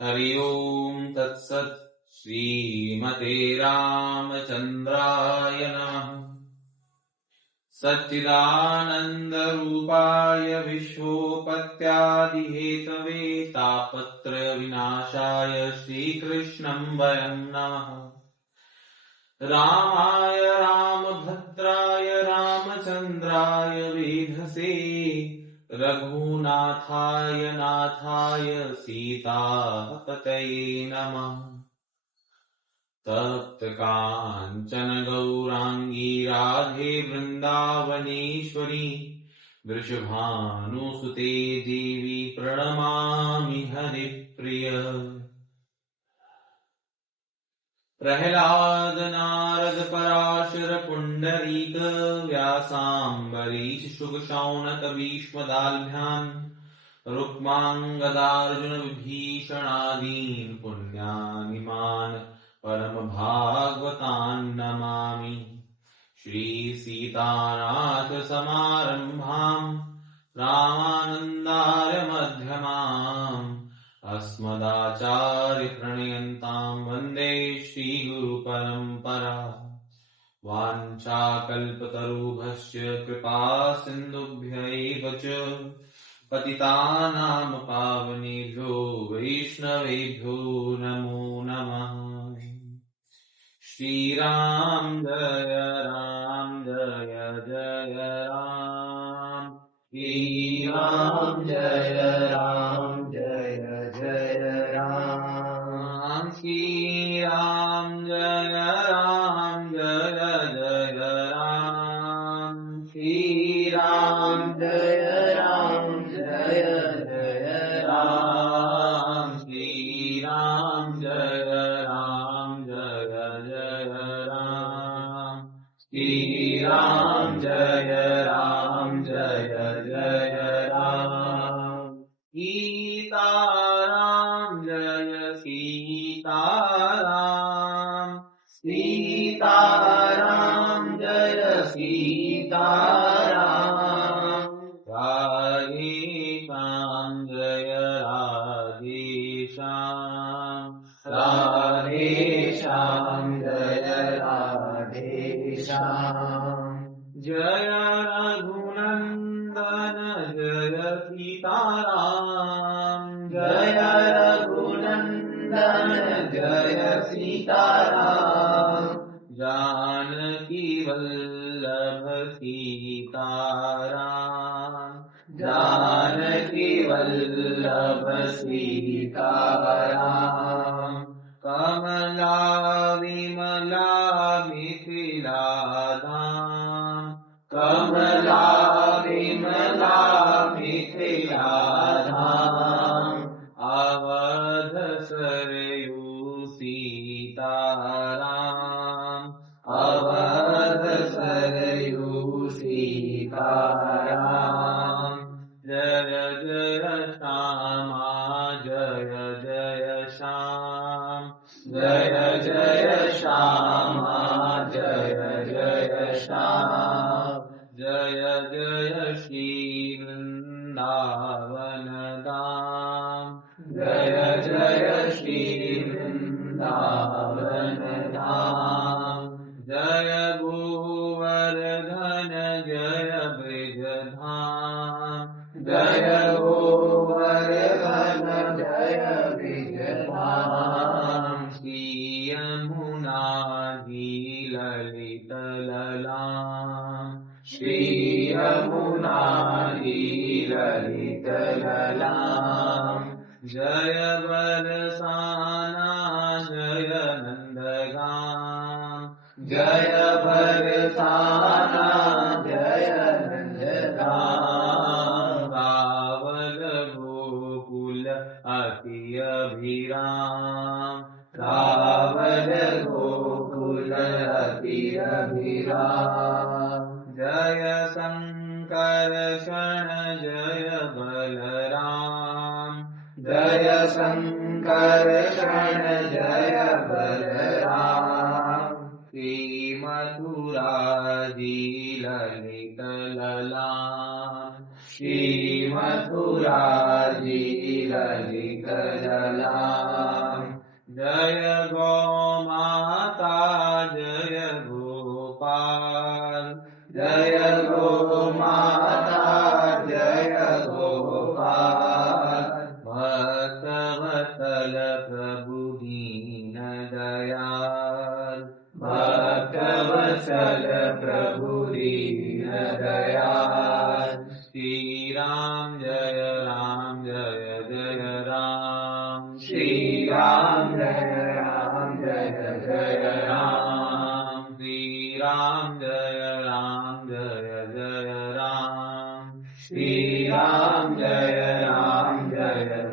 हरि ओम तत्सत्। श्रीमते रामचंद्राय नमः। सच्चिदानन्दरूपाय विश्वोपत्यादिहेतवे तापत्रय विनाशाय श्रीकृष्णं वयं नमः। रामाय रामभद्राय रामचन्द्राय वेधसे रघुनाथाय नाथाय सीतापतये नमः। तप्त काञ्चन गौरांगी राधे वृन्दावनेश्वरी वृषभानुसुते देवी प्रणमामि हरिप्रिय। प्रह्लाद नारद पराशर पुण्डरीक व्यासाम्बरीश शुक शौनक भीष्मदाल्भ्यान् रुक्माङ्गदार्जुन विभीषणादीन् पुण्यानिमान् परम भागवतान् नमामि। श्री सीतानाथ समारम्भाम् रामानन्दार्य मध्यमाम् अस्मदाचार्य प्रणयन्ताम् वन्दे श्रीगुरुपरम्परा। वाञ्छाकल्पतरुभ्यश्च कृपा सिन्धुभ्य एव च पतितानां पावनेभ्यो वैष्णवेभ्यो नमो नमः। श्रीराम जय जय राम। श्रीराम जय जय राम। श्रीराम जय जय राम। श्रीराम जय जय राम। श्रीराम जय जय राम। श्रीराम जय जय राम। सीताराम जय सीताराम। सीताराम जय सीताराम। राधे श्याम जय राधे श्याम। राधे श्याम जय राधे श्याम। जय रघुनंदन जय सीताराम। जय रघुनंदन जय सीताराम। जानकी वल्लभ सीताराम। जानकी वल्लभ सीताराम। कमला विमला मिथिलाधाम। कमला विमला मिथिलाधाम। अवध सरयू सीताराम। अवध सरयू सीताराम। जय जय श्यामा जय जय श्याम। जय जय श्यामा जय जय श्याम। जय जय श्री वृंदावन धाम। जय जय श्री वृंदावन धाम। जय गोवर्धन जय ब्रजधाम। जय गोवर्धन जय ब्रजधाम। श्री यमुना ललित ललाम। श्री यमुना ललित ललाम। जय बरसाना जय नंदगाम। जय बरसाना जय नंदगाम। रावल गोकुल अति अभिराम। रावल गोकुल अति अभिराम। जय संकर्षण जय बलराम। जय संकर्षण जय बलराम। श्री मथुराधि ललित ललाम। श्री मथुराधि ललित जलाम् जय गो माता जय गोपाल जय गो माता जय गोपाल भक्तवत्सल प्रभु दीन दयाल भक्तवत्सल प्रभु दीन दयाल श्री राम जय जय राम श्री राम जय जय राम श्री राम जय जय राम श्री राम जय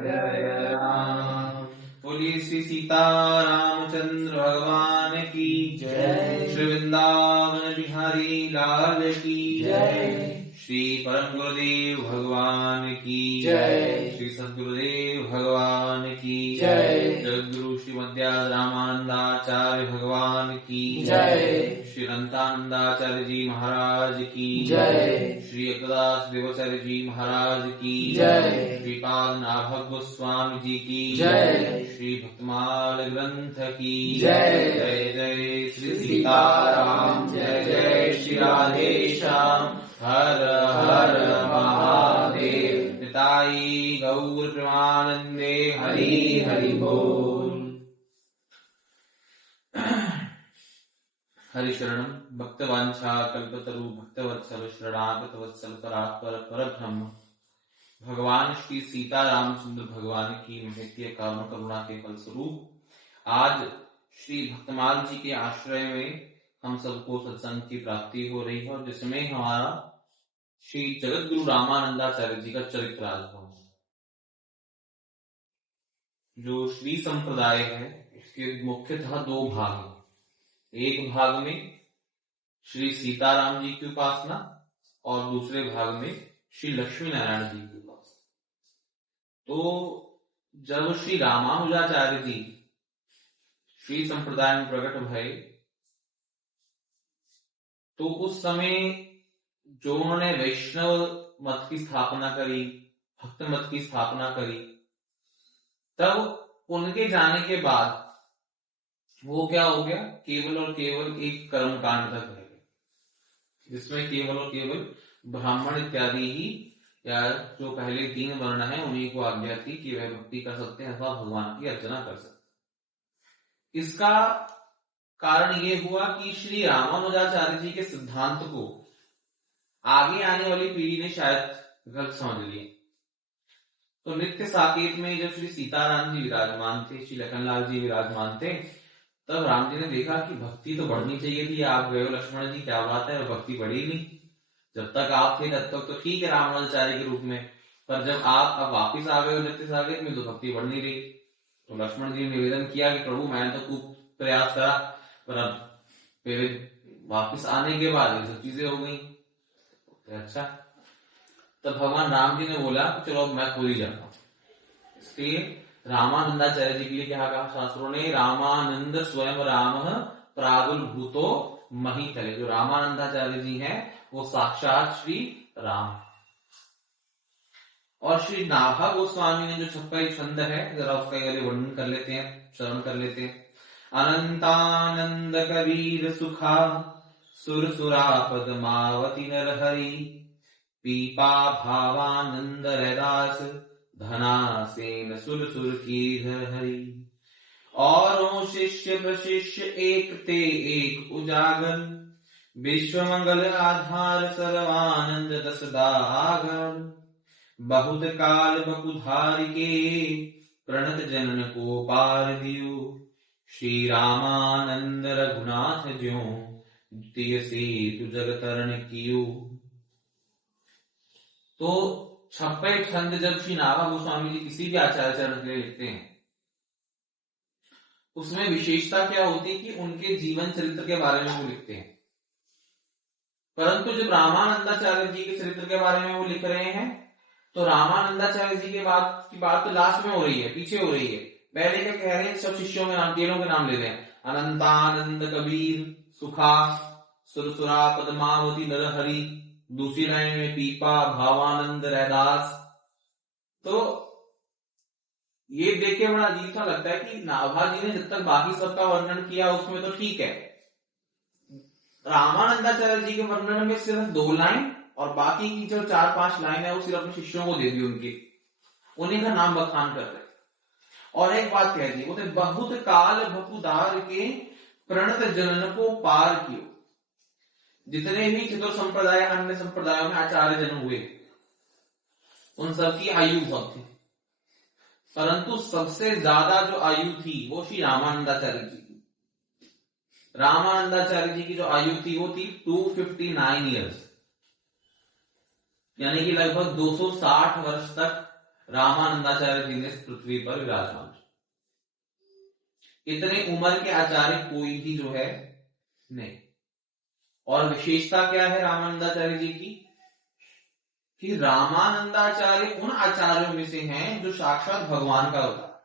जय राम। बोलिए श्री सीता रामचंद्र भगवान की जय। श्री वृंदावन बिहारी लाल की जय। श्री परम गुरुदेव भगवान की जय। श्री सद्गुरुदेव भगवान की जय। जगद्गुरु श्री मध्याद रामानंदाचार्य भगवान की जय। श्री अनंतानंदाचार्य जी महाराज की जय। श्री एकदास देवाचार्य जी महाराज की जय। श्रीपाद नाभग गोस्वामी जी की जय। श्री भक्तमाल ग्रंथ की जय। जय जय श्री सीताराम जय जय श्री राधे श्याम हर हर महादेव। पिताई गौर प्रेमानंदे हरि हरि बोल। हरि शरणम भक्तवांछा कल्पतरु भक्तवत्सल शरणागत वत्सल परात्पर परब्रह्म भगवान श्री सीता रामचंद्र भगवान की महत्य कर्म करुणा के फलस्वरूप आज श्री भक्तमाल जी के आश्रय में हम सबको सत्संग की प्राप्ति हो रही है और जिसमें हमारा श्री जगत गुरु रामानंदाचार्य जी का चरित्र आज होगा। जो श्री संप्रदाय है इसके मुख्यतः दो भाग हैं। एक भाग में श्री सीताराम जी की उपासना और दूसरे भाग में श्री लक्ष्मी नारायण जी की उपासना। तो जब श्री रामानुजाचार्य जी श्री संप्रदाय में प्रकट भये तो उस समय जो उन्होंने वैष्णव मत की स्थापना करी, भक्त मत की स्थापना करी, तब उनके जाने के बाद वो क्या हो गया, केवल और केवल एक कर्म कांड तक रह गया, जिसमें केवल और केवल ब्राह्मण इत्यादि ही या जो पहले 3 वर्ण है उन्हीं को आज्ञा थी कि वह भक्ति कर सकते हैं अथवा भगवान की अर्चना कर सकते। इसका कारण ये हुआ कि श्री रामानुजाचार्य जी के सिद्धांत को आगे आने वाली पीढ़ी ने शायद गलत समझ लिया। तो नित्य साकेत में जब श्री सीताराम जी विराजमान थे, श्री लखनलाल जी विराजमान थे, तब राम जी ने देखा कि भक्ति तो बढ़नी चाहिए थी। आप गए हो लक्ष्मण जी, क्या बात है, भक्ति बढ़ी नहीं। जब तक आप थे तब तक तो ठीक है रामानुजाचार्य के रूप में, पर जब आप अब वापिस आ गए हो नित्य साकेत में तो भक्ति बढ़ नहीं रही। तो लक्ष्मण जी ने निवेदन किया कि प्रभु मैंने तो खूब प्रयास करा, पर अब फिर वापिस आने के बाद ये सब चीजें हो गई। अच्छा, तब भगवान राम जी ने बोला चलो अब मैं खुद ही जाता हूँ। इसलिए रामानंदाचार्य जी के लिए क्या कहा शास्त्रों ने, रामानंद स्वयं राम प्रादुर्भूतो महीतले। जो रामानंदाचार्य जी हैं वो साक्षात श्री राम। और श्री नाभा गोस्वामी ने जो 56 छंद है जरा उसका वर्णन कर लेते हैं, श्रवण कर लेते हैं। अनंतानंद कबीर सुखा सुर सुरा पद्मावती नरहरि, पीपा भावानंद रैदास धना सेन सुर सुर की हरि। औरों शिष्य प्रशिष्य एक ते एक उजागर, विश्व मंगल आधार सर्वानंद दस दागर। बहुत काल बकुधार के प्रणत जनन को पार दियो, श्री रामानंद रघुनाथ ज्यों द्वितीय सेतु जग तरण कियो। तो 56 छंद जब श्री नाभा गोस्वामी जी किसी भी आचार्य चरण के लिए लिखते हैं, उसमें विशेषता क्या होती है कि उनके जीवन चरित्र के बारे में वो लिखते हैं। परंतु जब रामानंदाचार्य जी के चरित्र के बारे में वो लिख रहे हैं तो रामानंदाचार्य जी के बात तो लास्ट में हो रही है, पीछे हो रही है। पहले क्या कह रहे हैं, सब शिष्यों में नाम, तेरों के नाम ले रहे हैं। अनंतानंद कबीर सुखा सुरसुरा पद्मावती नरहरि, दूसरी लाइन में पीपा भावानंद रैदास। तो ये देख के बड़ा अजीब सा लगता है कि नाभा जी ने जब तक बाकी सबका वर्णन किया उसमें तो ठीक है, रामानंदाचार्य जी के वर्णन में सिर्फ 2 लाइन और बाकी की जो 4-5 लाइन है वो सिर्फ अपने शिष्यों को दे दी, उनके उन्हीं का नाम बखान कर रहे। और एक बात कह दी, बोलते बहुत काल भकुदार के प्रणत जनन को पार कियो। जितने भी चतुर संप्रदाय अन्य संप्रदायों में आचार्य जन हुए उन सबकी आयु बहुत थी, परंतु सबसे ज्यादा जो आयु थी वो श्री रामानंदाचार्य जी की। रामानंदाचार्य जी की जो आयु थी वो थी 259 ईयर्स, यानी कि लगभग 260 वर्ष तक रामानंदाचार्य जी ने इस पृथ्वी पर विराजमान। इतने उम्र के आचार्य कोई भी जो है नहीं। और विशेषता क्या है रामानंदाचार्य जी की, कि रामानंदाचार्य उन आचार्यों में से हैं जो साक्षात भगवान का होता है।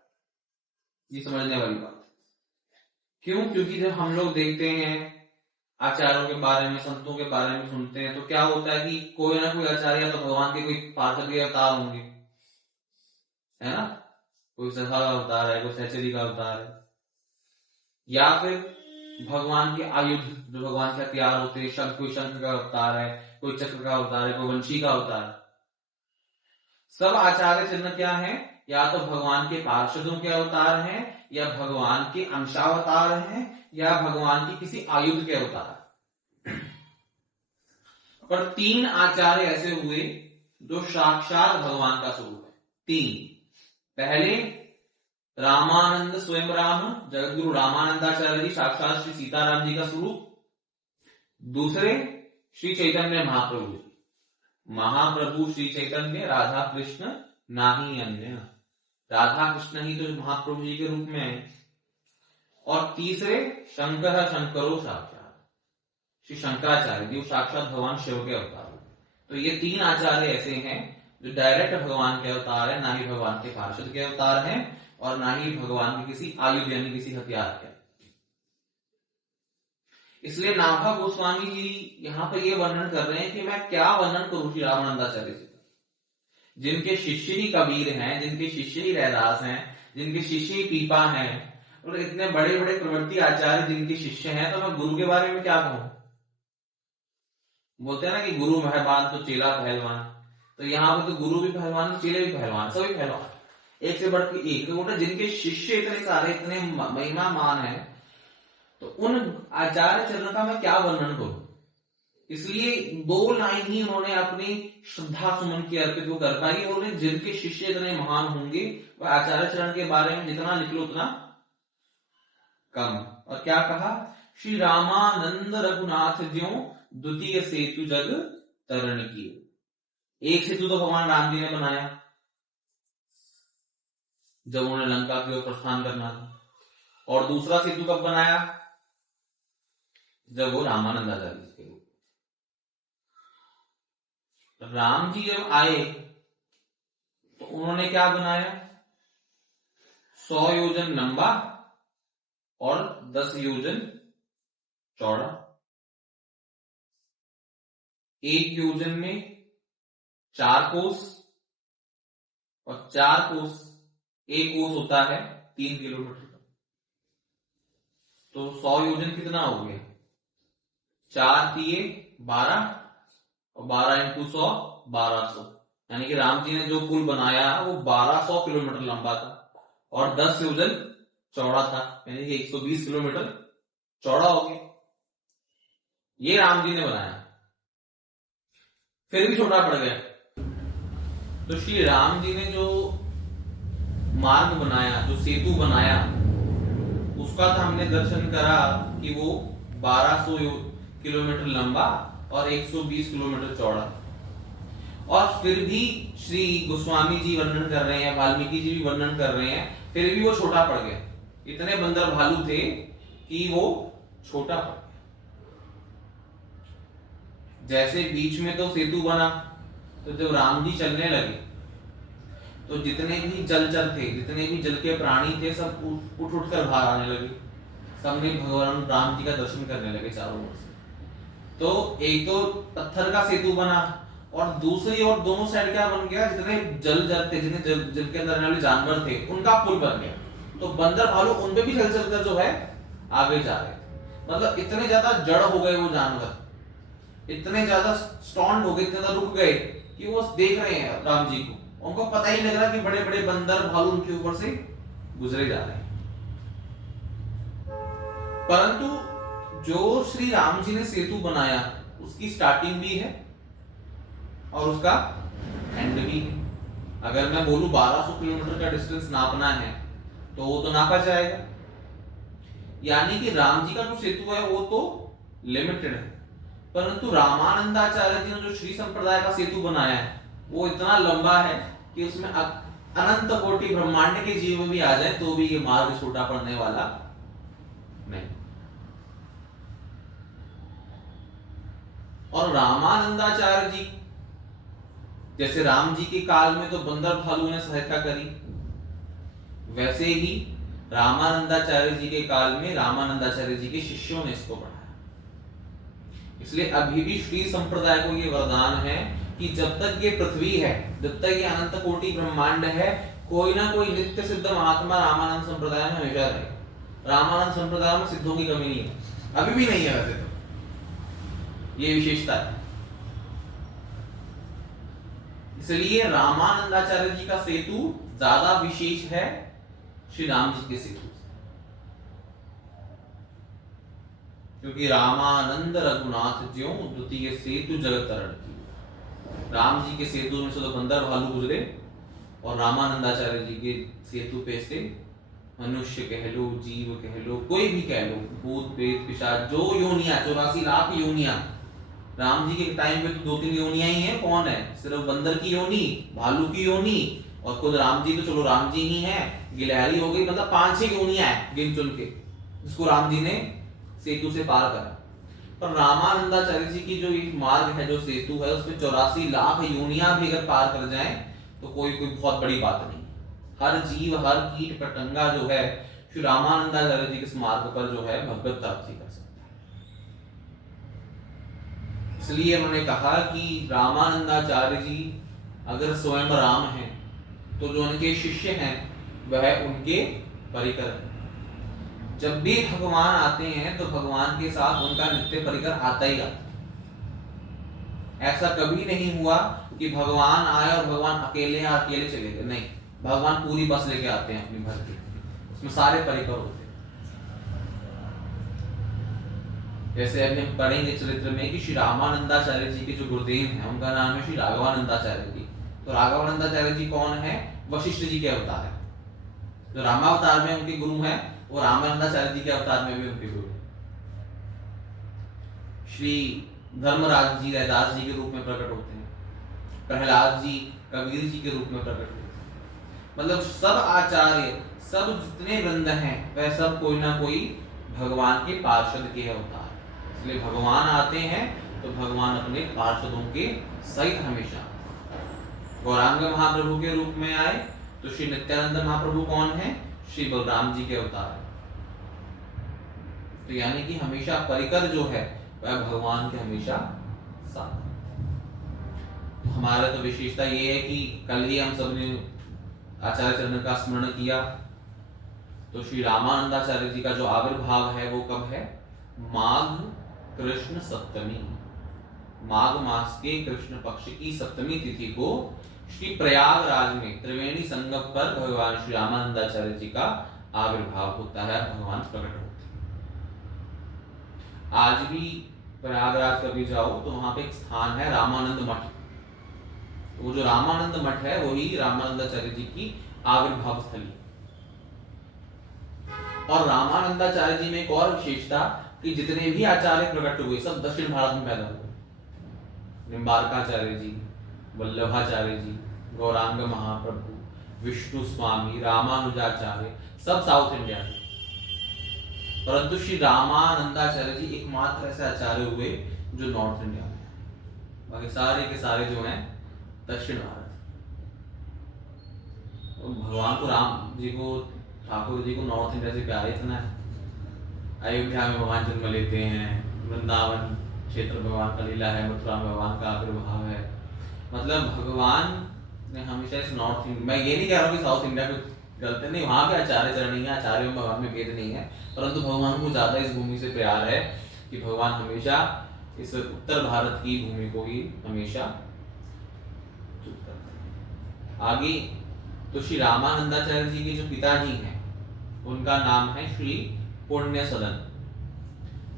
ये समझने वाली बात। क्यों? क्योंकि जब हम लोग देखते हैं आचार्यों के बारे में, संतों के बारे में सुनते हैं, तो क्या होता है कि कोई ना कोई आचार्य तो भगवान के कोई पार्षद के अवतार होंगे, है ना। कोई सखा का अवतार है, कोई सहचरी का अवतार है, या फिर भगवान के आयुध जो भगवान के हथियार होते हैं, शंख, कोई शंख का अवतार है, कोई चक्र का अवतार है, कोई वंशी का अवतार है। सब आचार्य चिन्ह क्या है? या तो भगवान के पार्षदों के अवतार हैं, या भगवान के अंशावतार हैं, या भगवान की किसी आयुध के अवतार। पर 3 आचार्य ऐसे हुए जो साक्षात भगवान का स्वरूप है। 3। पहले रामानंद स्वयं राम, जगतगुरु रामानंदाचार्य जी साक्षात श्री सीताराम जी का स्वरूप। दूसरे श्री चैतन्य महाप्रभु जी, महाप्रभु श्री चैतन्य, राधा कृष्ण नाही अन्य, राधा कृष्ण ही तो महाप्रभु जी के रूप में है। और तीसरे शंकर शंकरो साक्षात, श्री शंकराचार्य जी साक्षात भगवान शिव के अवतार। तो ये 3 आचार्य ऐसे हैं जो डायरेक्ट भगवान के अवतार है, ना ही भगवान के पार्षद के अवतार हैं, और ना ही भगवान के किसी आयुध यानी किसी हथियार के। इसलिए नाभा गोस्वामी जी यहां पर ये वर्णन कर रहे हैं कि मैं क्या वर्णन करूं श्री रामानंदाचार्य जी का, जिनके शिष्य ही कबीर हैं, जिनके शिष्य ही रैदास हैं, जिनके शिष्य ही पीपा हैं, और इतने बड़े बड़े प्रवृत्ति आचार्य जिनके शिष्य हैं, तो मैं गुरु के बारे में क्या कहूं। बोलते हैं ना कि गुरु मेहरबान तो चेला पहलवान, तो यहाँ पर तो गुरु भी पहलवान, चेले भी पहलवान, सभी पहलवान, एक से बढ़ के एक। तो बोलते जिनके शिष्य इतने सारे, इतने महिमा मान है, तो उन आचार्य चरण का मैं क्या वर्णन करूं। इसलिए 2 लाइन ही उन्होंने अपनी श्रद्धा सुमन की अर्पित को कर पाई। उन्होंने जिनके शिष्य इतने महान होंगे वह आचार्य चरण के बारे में जितना लिख लो उतना कम। और क्या कहा, श्री रामानंद रघुनाथ ज्यों द्वितीय सेतु जग तरण की। एक सेतु तो भगवान राम जी ने बनाया जब उन्होंने लंका की ओर प्रस्थान करना था, और दूसरा सेतु कब बनाया, जब वो रामानंदाचार्य जी के रूप। राम जी जब आए तो उन्होंने क्या बनाया, 100 योजन लंबा और 10 योजन चौड़ा। 1 योजन में 4 कोस, और 4 कोस, 1 कोस होता है 3 किलोमीटर का। तो 100 योजन कितना हो गया, 4 तिये 12, और 12 इंटू 100 1200। यानी कि राम जी ने जो पुल बनाया वो 1200 किलोमीटर लंबा था और 10 योजन चौड़ा था, यानी कि 120 किलोमीटर चौड़ा हो गया। ये राम जी ने बनाया, फिर भी छोटा पड़ गया। तो श्री राम जी ने जो मार्ग बनाया, जो सेतु बनाया, उसका तो हमने दर्शन करा कि वो 1200 किलोमीटर लंबा और 120 किलोमीटर चौड़ा। और फिर भी श्री गोस्वामी जी वर्णन कर रहे हैं, वाल्मीकि जी भी वर्णन कर रहे हैं, फिर भी वो छोटा पड़ गया। इतने बंदर भालू थे कि वो छोटा पड़ गया। जैसे बीच में तो सेतु बना, तो जब राम जी चलने लगे तो जितने भी जलचर थे, जितने भी जल के प्राणी थे, सब उठ उठ कर बाहर आने लगे। सबने भगवान राम जी का दर्शन करने लगे चारों ओर से। तो एक तो पत्थर का सेतु बना, और दूसरी ओर दोनों साइड क्या बन गया, जितने जल थे, जितने जल के अंदर रहने वाले जानवर थे, उनका पुल बन गया। तो बंदर भालू उन पे भी चल चल कर जो है आगे जा रहे थे। मतलब इतने ज्यादा जड़ हो गए वो जानवर, इतने ज्यादा स्टॉन्ड हो गए, इतने ज्यादा रुक गए कि वो देख रहे हैं राम जी को, उनको पता ही लग रहा कि बड़े बड़े बंदर भालू उनके ऊपर से गुजरे जा रहे हैं। परंतु जो श्री राम जी ने सेतु बनाया उसकी स्टार्टिंग भी है और उसका एंड भी है। अगर मैं बोलूं 1200 किलोमीटर का डिस्टेंस नापना है तो वो तो नापा जाएगा, यानी कि राम जी का जो सेतु है वो तो लिमिटेड है, परंतु रामानंदाचार्य जी ने जो श्री संप्रदाय का सेतु बनाया है वो इतना लंबा है कि उसमें अनंत कोटि ब्रह्मांड के जीव भी आ जाए तो भी ये मार्ग छोटा पड़ने वाला नहीं। और रामानंदाचार्य जी, जैसे राम जी के काल में तो बंदर भालू ने सहायता करी, वैसे ही रामानंदाचार्य जी के काल में रामानंदाचार्य जी के शिष्यों ने इसको पढ़ाया। इसलिए अभी भी श्री संप्रदाय को ये वरदान है कि जब तक ये पृथ्वी है, जब तक ये अनंत कोटि ब्रह्मांड है, कोई ना कोई नित्य सिद्ध महात्मा रामानंद संप्रदाय में हमेशा रहेगा। रामानंद संप्रदाय में सिद्धों की कमी नहीं है, अभी भी नहीं है, वैसे तो ये विशेषता है। इसलिए रामानंदाचार्य जी का सेतु ज्यादा विशेष है श्री राम जी के सेतु से, क्योंकि रामानंद रघुनाथ ज्यों द्वितीय सेतु जगत तरण की। राम जी के सेतु में से तो बंदर भालू गुजरे और रामानंदाचार्य जी के सेतु पे से मनुष्य कह लो, जीव कह लो, कोई भी कह लो, भूत प्रेत पिशाच, जो योनिया 84 लाख योनिया, राम जी के टाइम पे तो 2-3 योनियां ही हैं। कौन है? सिर्फ बंदर की योनि, भालू की योनि, और खुद राम जी तो चलो राम जी ही हैं, गिलहरी हो गई, मतलब 5-6 योनियां हैं गिन चुन के, जिसको राम जी ने सेतु से पार करा। पर रामानंदाचार्य जी की जो एक मार्ग है, जो सेतु है, उसमें 84 लाख योनियां भी अगर पार कर जाएं तो कोई बहुत बड़ी बात नहीं। हर जीव, हर कीट पतंगा जो है श्री रामानंदाचार्य जी के इस मार्ग पर जो है भगवत प्राप्ति कर सकता है। इसलिए उन्होंने कहा कि रामानंदाचार्य जी अगर स्वयं राम हैं तो जो उनके शिष्य हैं वह उनके परिकर हैं। जब भी भगवान आते हैं तो भगवान के साथ उनका नित्य परिकर आता ही आता है। ऐसा कभी नहीं हुआ कि भगवान आए और भगवान अकेले चले गए, नहीं, भगवान पूरी बस लेके आते हैं अपनी भर के, उसमें सारे परिकर होते हैं। जैसे अभी हम पढ़ेंगे चरित्र में कि श्री रामानंदाचार्य जी के जो गुरुदेव हैं उनका नाम है श्री राघवानंदाचार्य जी। तो राघवानंदाचार्य जी कौन है? वशिष्ठ जी के अवतार है। जो रामावतार में उनके गुरु हैं वो रामानंदाचार्य जी के अवतार में भी उनके गुरु हैं। श्री धर्मराज जी रैदास जी के रूप में प्रकट होते हैं, प्रहलाद जी कबीर जी के रूप में प्रकट होते हैं। मतलब सब आचार्य, सब जितने वृंद हैं वह सब कोई ना कोई भगवान के पार्षद के अवतार। इसलिए भगवान आते हैं तो भगवान अपने पार्षदों के सहित हमेशा। गौरांग महाप्रभु के रूप में आए तो श्री नित्यानंद महाप्रभु कौन है? श्री बलराम जी के अवतार है। तो यानी कि हमेशा परिकर जो है वह भगवान के हमेशा साथ। तो हमारा तो विशेषता ये है कि कल ही हम सबने आचार्य चरण का स्मरण किया। तो श्री रामानंदाचार्य जी का जो आविर्भाव है वो कब है? माघ कृष्ण सप्तमी, माघ मास के कृष्ण पक्ष की सप्तमी तिथि को श्री प्रयागराज में त्रिवेणी संगम पर भगवान श्री रामानंदाचार्य जी का आविर्भाव होता है, भगवान प्रकट होते हैं। आज भी प्रयागराज कभी जाओ तो वहां पे एक स्थान है रामानंद मठ। वो जो रामानंद मठ है वही रामानंदाचार्य जी की आविर्भाव स्थली। और रामानंदाचार्य जी में एक और विशेषता कि जितने भी आचार्य प्रकट हुए सब दक्षिण भारत में पैदा हुए। निम्बारकाचार्य जी, वल्लभाचार्य जी, गौरांग महाप्रभु, विष्णु स्वामी, रामानुजाचार्य, सब साउथ इंडिया के। परंतु श्री रामानंदाचार्य जी एकमात्र ऐसे आचार्य हुए जो नॉर्थ इंडिया में, बाकी सारे के सारे जो हैं दक्षिण भारत। भगवान को, राम जी को, ठाकुर जी को नॉर्थ इंडिया से प्यार इतना है। अयोध्या में भगवान जन्म लेते हैं, वृंदावन क्षेत्र भगवान का लीला है, मथुरा में भगवान का आविर्भाव है, मतलब भगवान ने हमेशा इस नॉर्थ इंडिया, मैं ये नहीं कह रहा हूँ कि साउथ इंडिया को गलत नहीं, वहां पे आचार्य चरण है, आचार्यों में भगवान में भेद नहीं है, परंतु भगवान को ज्यादा इस भूमि से प्यार है कि भगवान हमेशा इस उत्तर भारत की भूमि को ही हमेशा चूज करते हैं। आगे तो श्री रामानंदाचार्य जी के जो पिताजी हैं उनका नाम है श्री पुण्य सदन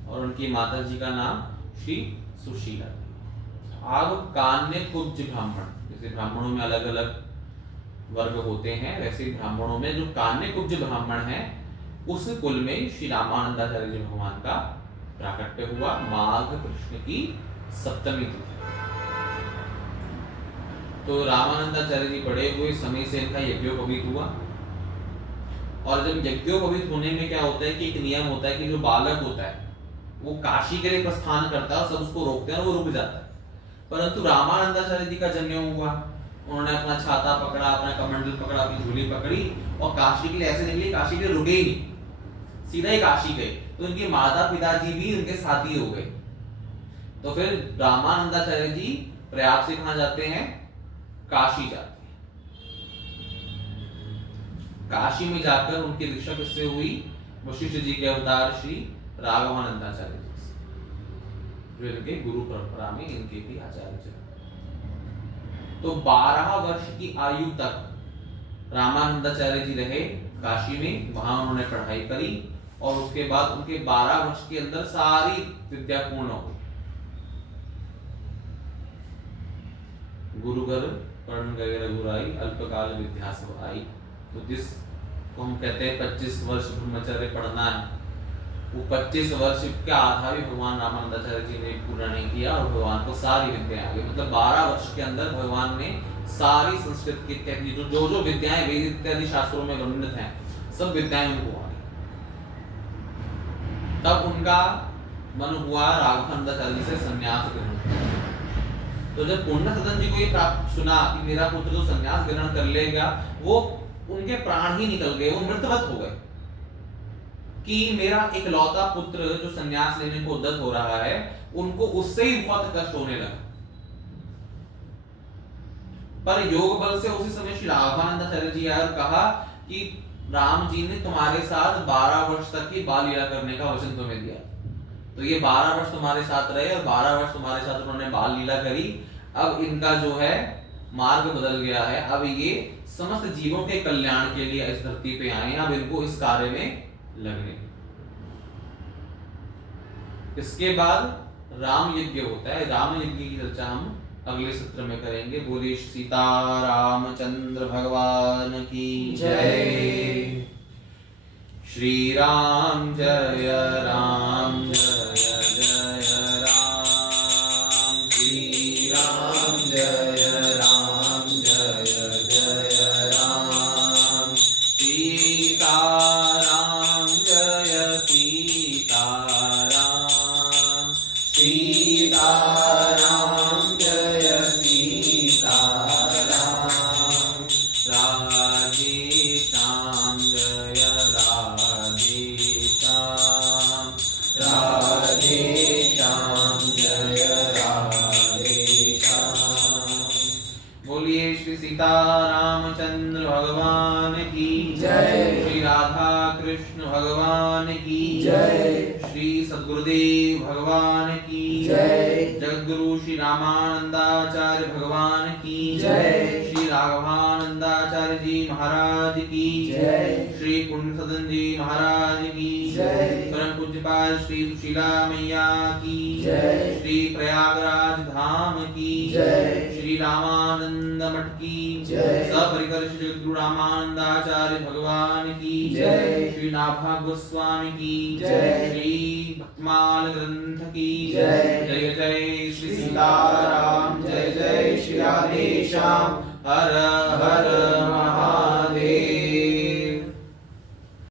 और उनकी माता जी का नाम श्री सुशीला। अब कान्य कुब्ज ब्राह्मण, जैसे ब्राह्मणों में अलग अलग वर्ग होते हैं, वैसे ब्राह्मणों में जो कान्य कुब्ज ब्राह्मण है उस कुल में श्री रामानंदाचार्य जी भगवान का प्राकट्य हुआ माघ कृष्ण की सप्तमी तिथि। तो रामानंदाचार्य जी बड़े हुए समय से इनका यज्ञोपवीत हुआ, और जब यज्ञोपवीत होने में क्या होता है कि एक नियम होता है कि जो बालक होता है वो काशी के लिए प्रस्थान करता है, सब उसको रोकते हैं और वो रुक जाता है। परंतु रामानंदाचार्य जी का जन्म हुआ, उन्होंने अपना छाता पकड़ा, अपना कमंडल पकड़ा, अपनी झोली पकड़ी और काशी के लिए ऐसे निकले, काशी के लिए रुके ही नहीं, सीधा ही काशी गए। तो उनके माता पिताजी भी उनके साथी हो गए। तो फिर रामानंदाचार्य जी प्रयाग से कहां जाते हैं, काशी जाते हैं। काशी में जाकर उनकी दीक्षा किससे हुई, वशिष्ठ जी के अवतार श्री राघवानंदाचार्य जी से, जो इनके गुरु परंपरा में इनके भी आचार्य थे। तो 12 वर्ष की आयु तक रामानंदाचार्य जी रहे काशी में, वहां उन्होंने पढ़ाई करी और उसके बाद उनके 12 वर्ष के अंदर सारी विद्या पूर्ण हो गई। गुरु घर पढ़ गए रघुराई, अल्पकाल विद्या सब आई। तो जिसको हम कहते हैं 25 वर्ष ब्रह्मचर्य पढ़ना है, वो 25 वर्ष का आधा भी भगवान रामानंदाचार्य जी ने पूरा नहीं किया और भगवान को सारी विद्याएं आ गई। मतलब 12 वर्ष के अंदर भगवान ने सारी संस्कृत की इत्यादि जो जो विद्याएं वेद इत्यादि शास्त्रों में वर्णित हैं, सब विद्याएं उनको आ गई। तब उनका मन हुआ राघवानंदाचार्य जी से संन्यास ग्रहण करने। तो जब पूर्ण सदन जी को ये प्राप्त सुना कि मेरा पुत्र जो संन्यास ग्रहण कर लेगा, वो उनके प्राण ही निकल गए, वो मृतवत हो गए कि मेरा इकलौता पुत्र जो संन्यास लेने को उद्यत हो रहा है, उनको उससे ही बहुत कष्ट होने लगा। पर योग बल से उसी समय श्री राघवानंदाचार्य जी आए और कहा कि राम जी ने तुम्हारे साथ 12 वर्ष तक की बाल लीला करने का वचन तुम्हें दिया, तो ये 12 वर्ष तुम्हारे साथ रहे और 12 वर्ष तुम्हारे साथ उन्होंने बाल लीला करी। अब इनका जो है मार्ग बदल गया है, अब ये समस्त जीवों के कल्याण के लिए इस धरती पे आए, अब इनको इस कार्य में लगने। इसके बाद राम यज्ञ होता है, राम यज्ञ की चर्चा हम अगले सत्र में करेंगे। बोलिए सीता रामचंद्र भगवान की जय। श्री राम जय राम जय जय राम, श्री राम जय राम जय जय राम, सीता राम जय सीता राम, सीता राम जय सीता राम, राधे श्याम जय राधे श्याम, राधे श्याम जय राधे श्याम। बोलिए श्री सीता रामचंद्र भगवान की जय, श्री राधा कृष्ण भगवान की जय, श्री सद्गुरुदेव भगवान की जय, जगद्गुरु श्री रामानंदाचार्य भगवान की जय, श्री राघवानंदाचार्य जी महाराज की जय, श्री पुण्य सदन जी महाराज की जय, परम पूज्यपाद श्री सुशीला मैया की जय, श्री प्रयागराज धाम की जय, श्री रामानंद मठ की जय, सपरिकर श्री जगद्गुरु रामानंदाचार्य भगवान की जय, श्री नाभा गोस्वामी की जय, श्री भक्तमाल ग्रंथ की जय, जय जय श्री सीताराम, जय जय श्री राधे श्याम, हर हर